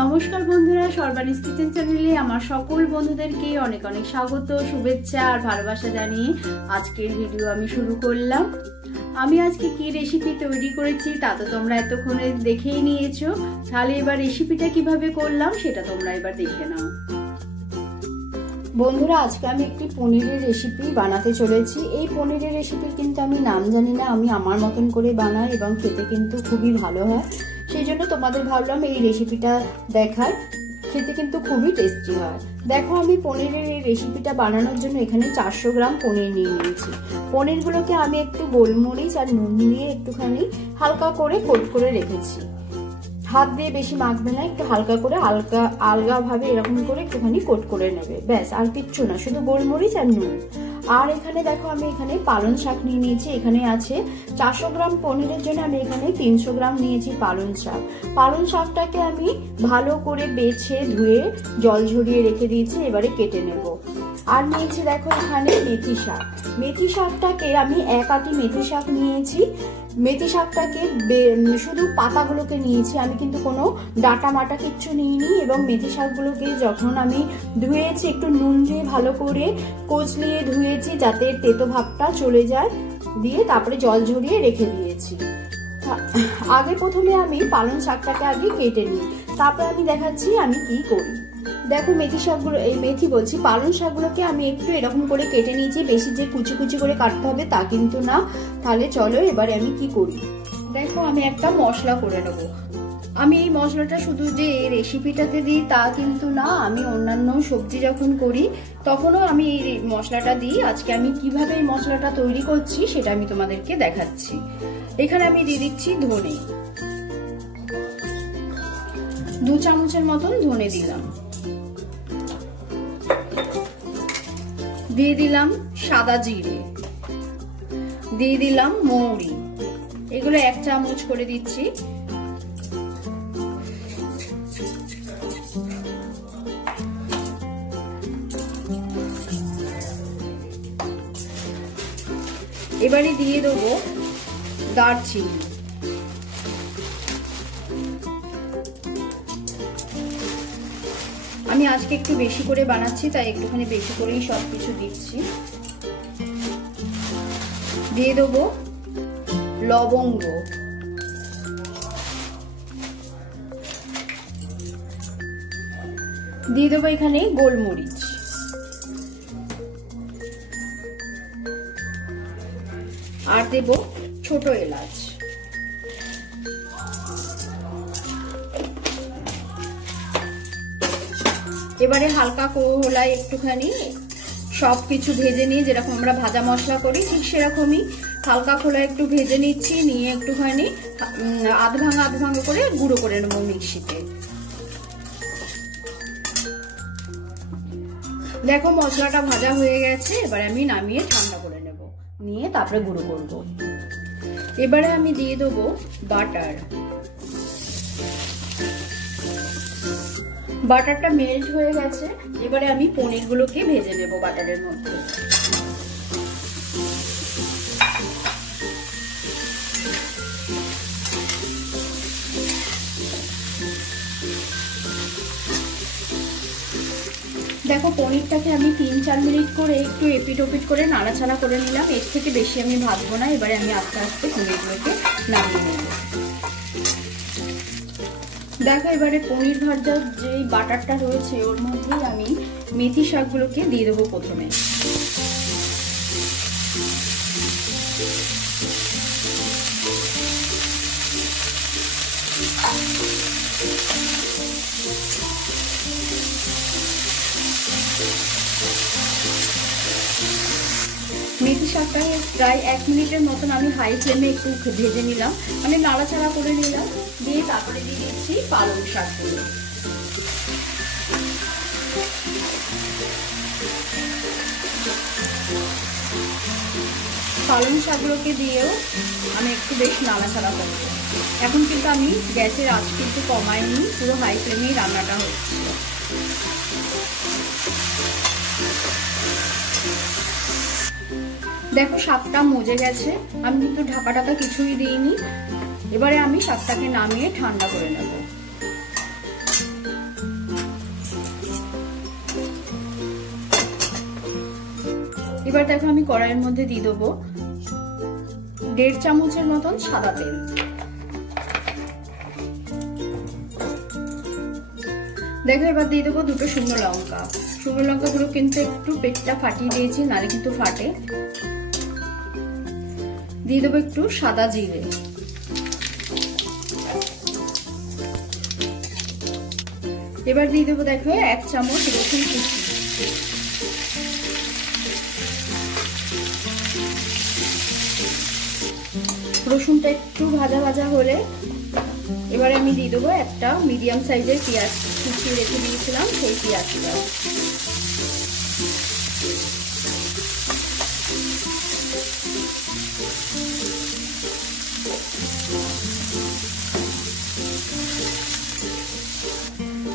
নমস্কার বন্ধুরা, সর্বাণীস কিচেন চ্যানেলে আমার সকল বন্ধুদেরকে অনেক অনেক স্বাগত, শুভেচ্ছা আর ভালোবাসা জানিয়ে আজকের ভিডিও আমি শুরু করলাম। আমি আজকে কি রেসিপি তৈরি করেছি তা তো তোমরা এতক্ষণে দেখেই নিয়েছো। তাহলে এবার রেসিপিটা কিভাবে করলাম সেটা তোমরা এবার দেখে নাও। বন্ধুরা, আজকে আমি একটি পনিরের রেসিপি বানাতে চলেছি। এই পনিরের রেসিপির কিন্তু আমি নাম জানি না, আমি আমার মতন করে বানাই এবং খেতে কিন্তু খুবই ভালো হয়। সেই জন্য তোমাদের ভাবলাম এই রেসিপিটা দেখার, খেতে কিন্তু খুবই টেস্টি হয়। দেখো, আমি পনিরের এই রেসিপিটা বানানোর জন্য এখানে 400 গ্রাম পনির নিয়ে নিয়েছি। পনিরগুলোকে আমি একটু গোলমরিচ আর নুন দিয়ে একটুখানি হালকা করে কোট করে রেখেছি। হাত দিয়ে বেশি মাখবে না, একটু হালকা করে আলগা ভাবে এরকম করে একটুখানি কোট করে নেবে, ব্যাস। আর কিচ্ছু না, শুধু গোলমরিচ আর নুন। আর এখানে দেখো, আমি এখানে পালং শাক নিয়ে নিয়েছি। এখানে আছে 400 গ্রাম পনিরের জন্য আমি এখানে 300 গ্রাম নিয়েছি পালং শাক। পালং শাকটাকে আমি ভালো করে বেছে ধুয়ে জল ঝরিয়ে রেখে দিয়েছি, এবারে কেটে নেব। আর নিয়েছি দেখো এখানে মেথি শাক। মেথি শাকটাকে আমি 1 আঁটি মেথি শাক নিয়েছি। মেথি শাকটাকে শুধু পাতাগুলোকে নিয়েছি, আমি কিন্তু কোনো ডাটা মাটা কিচ্ছু নিইনি। এবং মেথি শাকগুলোকে যখন আমি ধুয়েছি একটু নুন দিয়ে ভালো করে কচলিয়ে ধুয়েছি যাতে তেতো ভাবটা চলে যায়, দিয়ে তারপরে জল ঝরিয়ে রেখে দিয়েছি। আগে প্রথমে আমি পালং শাকটাকে আগে কেটে নিই, তারপরে আমি দেখাচ্ছি আমি কি করি। দেখো, মেথি শাকগুলো, এই মেথি বলছি, পালং শাকগুলোকে আমি একটু এরকম করে কেটে নিয়েছি। বেশি যে কুচি কুচি করে কাটতে হবে তা কিন্তু না। তাহলে চলো এবারে আমি কি করি। দেখো, আমি একটা মশলা করে নেবো। আমি এই মশলাটা শুধু যে এই রেসিপিটাতে দিই তা কিন্তু না, আমি অন্যান্য সবজি যখন করি তখনও আমি এই মশলাটা দিই। আজকে আমি কিভাবে এই মশলাটা তৈরি করছি সেটা আমি তোমাদেরকে দেখাচ্ছি। এখানে আমি দিয়ে দিচ্ছি ধনে, 2 চামচের মতন ধনে দিলাম। দিয়ে দিলাম সাদা জিরে, দিয়ে দিলাম মৌরি, এগুলো 1 চামচ করে দিচ্ছি। এবারে দিয়ে দেবো দারচিনি, আমি আজকে একটু বেশি করে বানাচ্ছি তাই একটুখানি বেশি করেই সবকিছু দিচ্ছি। দিয়ে দেবো লবঙ্গ, দিয়ে দেবো এখানে গোলমরিচ, আর দেব ছোট এলাচ। এবারে হালকা খোলায় একটুখানি সবকিছু ভেজে নিয়ে, যেরকম আমরা ভাজা মশলা করি ঠিক সেরকমই হালকা খোলায় একটু ভেজে নিচ্ছি। নিয়ে একটুখানি আধ ভাঙা করে গুঁড়ো করে নেবো মিক্সিতে। দেখো, মশলাটা ভাজা হয়ে গেছে, এবারে আমি নামিয়ে ঠান্ডা করে নেব, নিয়ে তারপরে গুঁড়ো করব। এবারে আমি দিয়ে দেবো বাটার। বাটারটা মেল্ট হয়ে গেছে, এবারে আমি পনিরগুলোকে ভেজে নেব বাটারের মধ্যে। দেখো, পনিরটাকে আমি 3-4 মিনিট করে একটু এপিট ওপিট করে নাড়াচাড়া করে নিলাম। এর থেকে বেশি আমি ভাজবো না। এবারে আমি আস্তে আস্তে পনিরগুলোকে নামিয়ে নেব। দেখো, এবারে পনির ভাজার যে বাটারটা রয়েছে ওর মধ্যেই আমি মেথি শাকগুলোকে দিয়ে দেবো প্রথমে। মেথি শাকটা প্রায় 1 মিনিটের মতন আমি হাই ফ্লেমে একটু ভেজে নিলাম, মানে নাড়াচাড়া করে নিলাম। দিয়ে তারপরে দিয়ে দিচ্ছি পালং শাকগুলো। পালং শাকগুলোকে দিয়েও আমি একটু বেশ নাড়াচাড়া করব। এখন কিন্তু আমি গ্যাসের আঁচ কিন্তু কমাইনি, পুরো হাই ফ্লেমেই রান্নাটা হচ্ছে। দেখো, শাকটা মজে গেছে, আমি কিন্তু ঢাকা কিছুই দিইনি। এবারে আমি শাকটাকে নামিয়ে ঠান্ডা করে নেব। এবার দেখো আমি কড়াইয়ের মধ্যে দিয়ে দেবো 1.5 চামচের মতন সাদা তেল। দেখো এবার দিয়ে দেবো 2টো শুকনো লঙ্কা। শুকনো লঙ্কাগুলো কিন্তু একটু পেটটা ফাটিয়ে দিয়েছি, নাহলে কিন্তু ফাটে। দিয়ে দেবো একটু সাদা জিরে। এবার দিয়ে দেবো দেখো 1 চামচ রসুন কুচি। রসুনটা একটু ভাজা ভাজা হলে এবারে আমি দিয়ে দেবো একটা মিডিয়াম সাইজের পেঁয়াজ কুচিয়ে রেখে দিয়েছিলাম, সেই পেঁয়াজটা।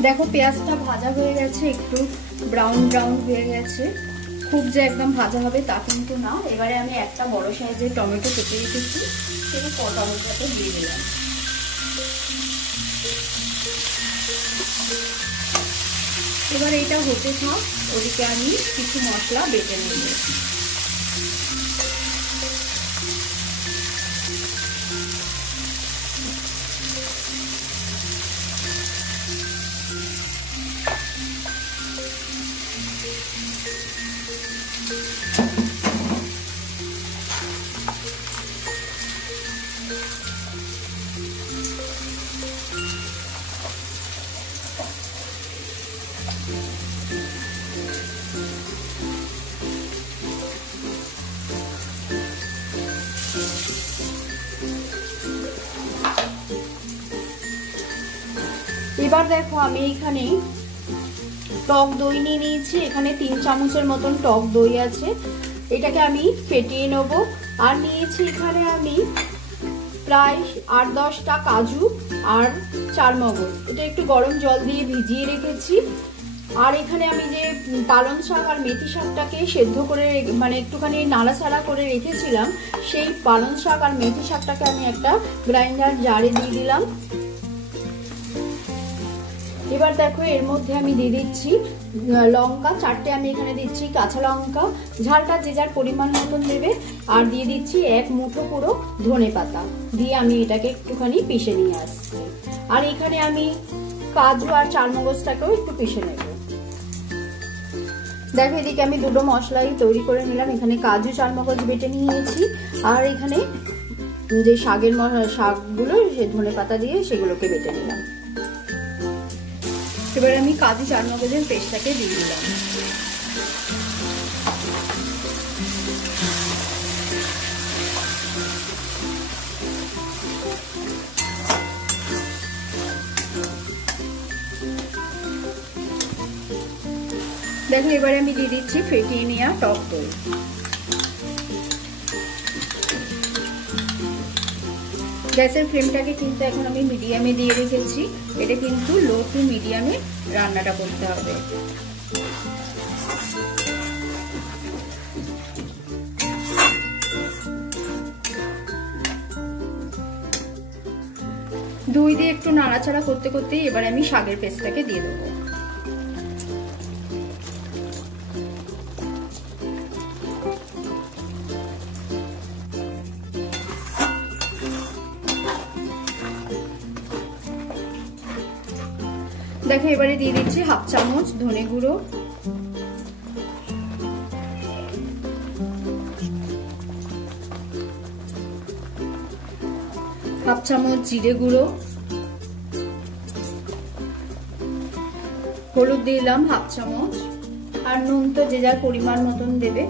দেখো পেঁয়াজটা ভাজা হয়ে গেছে, একটু ব্রাউন ব্রাউন হয়ে গেছে। খুব যে একদম ভাজা হবে তা কিন্তু না। এবারে আমি একটা বড় সাইজের টমেটো কেটে রেখেছি, সেই টমেটোটাকে দিয়ে দিলাম। এবার এটা হতে থাক, ওদিকে আমি কিছু মশলা বেটে নেব। এবার দেখো আমি এখানে টক দই নিয়ে নিয়েছি। এখানে 3 চামচের মতন টক দই আছে, এটাকে আমি ফেটিয়ে নেব। আর নিয়েছি এখানে আমি প্রায় 8-10টা কাজু আর চারমগজ, এটা একটু গরম জল দিয়ে ভিজিয়ে রেখেছি। আর এখানে আমি যে পালং শাক আর মেথি শাকটাকে সেদ্ধ করে মানে একটুখানি নাড়াচাড়া করে রেখেছিলাম, সেই পালং শাক আর মেথি শাকটাকে আমি একটা গ্রাইন্ডার জারে দিয়ে দিলাম। এবার দেখো এর মধ্যে আমি দিয়ে দিচ্ছি লঙ্কা 4টে, আমি এখানে দিচ্ছি কাঁচা লঙ্কা, ঝালটা যে যার পরিমাণ মতন দেবে। আর দিয়ে দিচ্ছি 1 মুঠো পুরো ধনে পাতা, দিয়ে আমি এটাকে একটুখানি পিষে নিয়ে আসছি। আর এখানে আমি কাজু আর চারমগজটাকেও একটু পিষে নেব। দেখো এদিকে আমি 2টো মশলাই তৈরি করে নিলাম। এখানে কাজু চারমগজ বেটে নিয়েছি, আর এখানে যে শাকগুলো সে ধনে পাতা দিয়ে সেগুলোকে বেটে নিলাম। এবার আমি কাজু চারমগজের পেস্টটাকে দিয়ে দিলাম। দেখো এবারে আমি দিয়ে দিচ্ছি ফেটিয়ে নেওয়া টক দই। গ্যাসের ফ্লেমটাকে কিন্তু এখন আমি মিডিয়ামে দিয়ে রেখেছি, এটা কিন্তু লো টু মিডিয়ামে রান্নাটা করতে হবে। দই দিয়ে একটু নাড়াচাড়া করতে করতে এবার আমি শাকের পেস্টটাকে দিয়ে দেবো। দেখো এবারে দিয়ে দিচ্ছি 1/2 চামচ ধনে গুঁড়ো, 1/2 চামচ জিরে গুঁড়ো, হলুদ দিলাম 1/2 চামচ, আর নুন তো যে যার পরিমাণ মতন দেবে।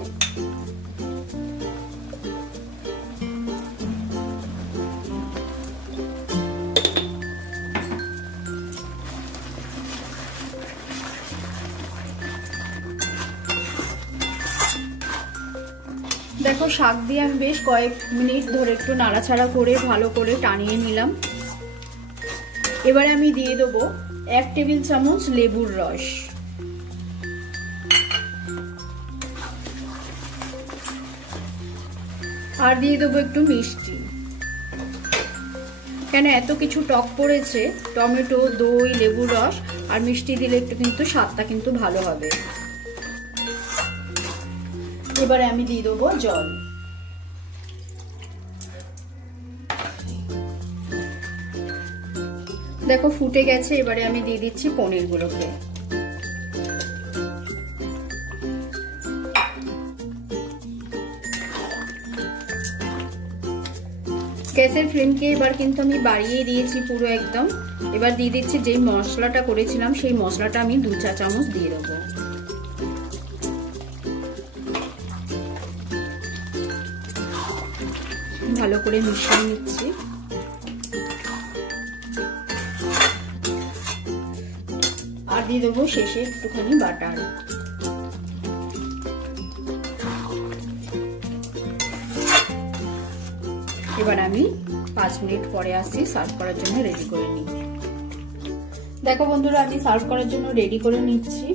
দেখো শাক দিয়ে আমি বেশ কয়েক মিনিট ধরে একটু নাড়াচাড়া করে ভালো করে টানিয়ে নিলাম। এবারে আমি দিয়ে দেবো 1 টেবিল চামচ লেবুর রস, আর দিয়ে দেবো একটু মিষ্টি। কেন এত কিছু টক পড়েছে, টমেটো, দই, লেবুর রস আর মিষ্টি দিলে একটু কিন্তু স্বাদটা কিন্তু ভালো হবে। এবারে আমি দিয়ে দেবো জল। দেখো ফুটে গেছে, এবারে আমি দিয়ে দিচ্ছি পনিরগুলোকে। গ্যাসের ফ্লেমকে এবার কিন্তু আমি বাড়িয়ে দিয়েছি পুরো একদম। এবার দিয়ে দিচ্ছি যে মশলাটা করেছিলাম সেই মশলাটা আমি 2 চা চামচ দিয়ে দেবো। ভালো করে মিশিয়ে নিচ্ছি। আর দিয়ে দেবো শেষে একটুখানি বাটার। এবার আমি 5 মিনিট পরে আসছি সার্ভ করার জন্য রেডি করে নিই। দেখো বন্ধুরা, আমি সার্ভ করার জন্য রেডি করে নিচ্ছি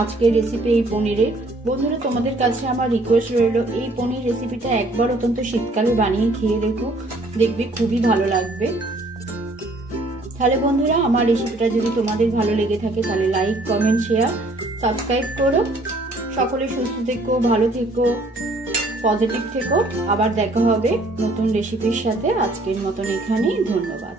আজকের রেসিপি এই পনিরের। বন্ধুরা, তোমাদের কাছে আমার রিকোয়েস্ট রইল, এই পনির রেসিপিটা একবার অত্যন্ত শীতকালে বানিয়ে খেয়ে দেখো, দেখবে খুবই ভালো লাগবে। তাহলে বন্ধুরা, আমার রেসিপিটা যদি তোমাদের ভালো লেগে থাকে তাহলে লাইক, কমেন্ট, শেয়ার, সাবস্ক্রাইব করো। সকলে সুস্থ থেকো, ভালো থেকো, পজিটিভ থেকো। আবার দেখা হবে নতুন রেসিপির সাথে। আজকের মতন এখানেই, ধন্যবাদ।